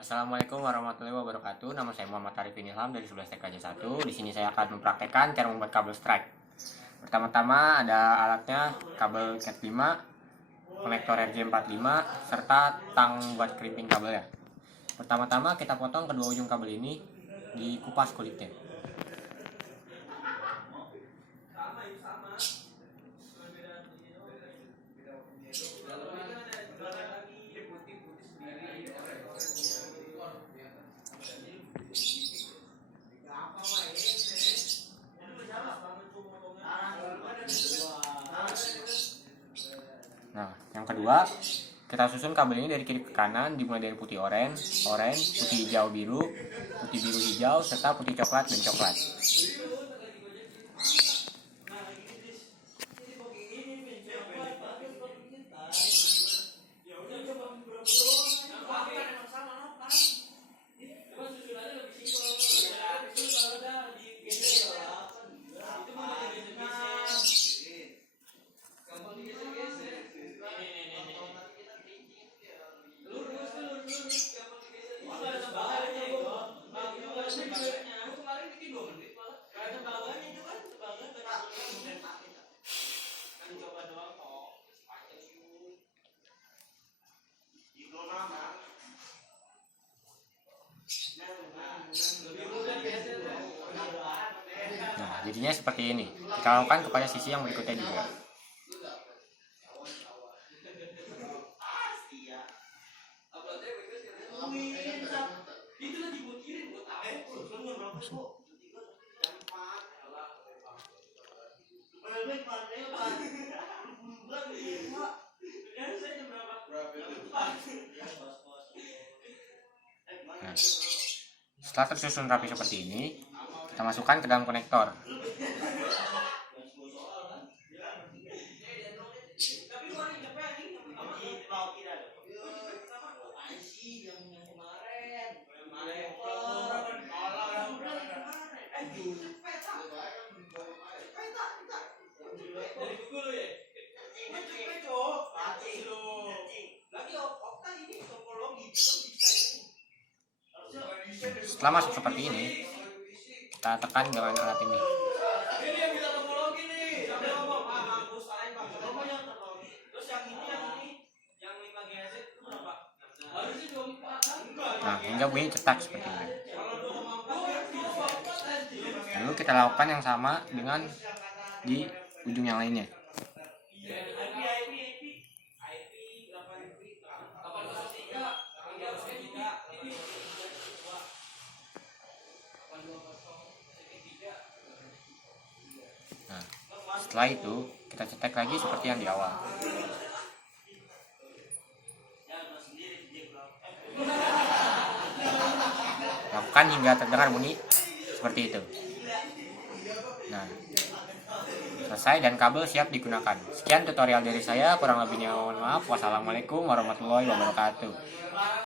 Assalamualaikum warahmatullahi wabarakatuh. Nama saya Muhammad Arifin Ilham dari 11 TKJ 1. Di sini saya akan mempraktekkan cara membuat kabel strike. Pertama-tama ada alatnya kabel Cat 5, konektor RJ45 serta tang buat crimping kabelnya. Pertama-tama kita potong kedua ujung kabel ini, dikupas kulitnya. Nah, yang kedua, kita susun kabel ini dari kiri ke kanan, dimulai dari putih orange, putih hijau biru, putih biru hijau, serta putih coklat dan coklat. Nah, jadinya seperti ini. Kita lakukan kepada sisi yang berikutnya juga. Nah, setelah tersusun rapi seperti ini, kita masukkan ke dalam konektor. Setelah masuk seperti ini, kita tekan dengan alat ini. Nah, hingga bunyi cetak seperti ini. Lalu kita lakukan yang sama dengan di ujung yang lainnya. Nah, setelah itu kita cetek lagi seperti yang di awal. Lakukan hingga terdengar bunyi seperti itu. Nah, selesai dan kabel siap digunakan. Sekian tutorial dari saya, kurang lebihnya mohon maaf. Wassalamualaikum warahmatullahi wabarakatuh.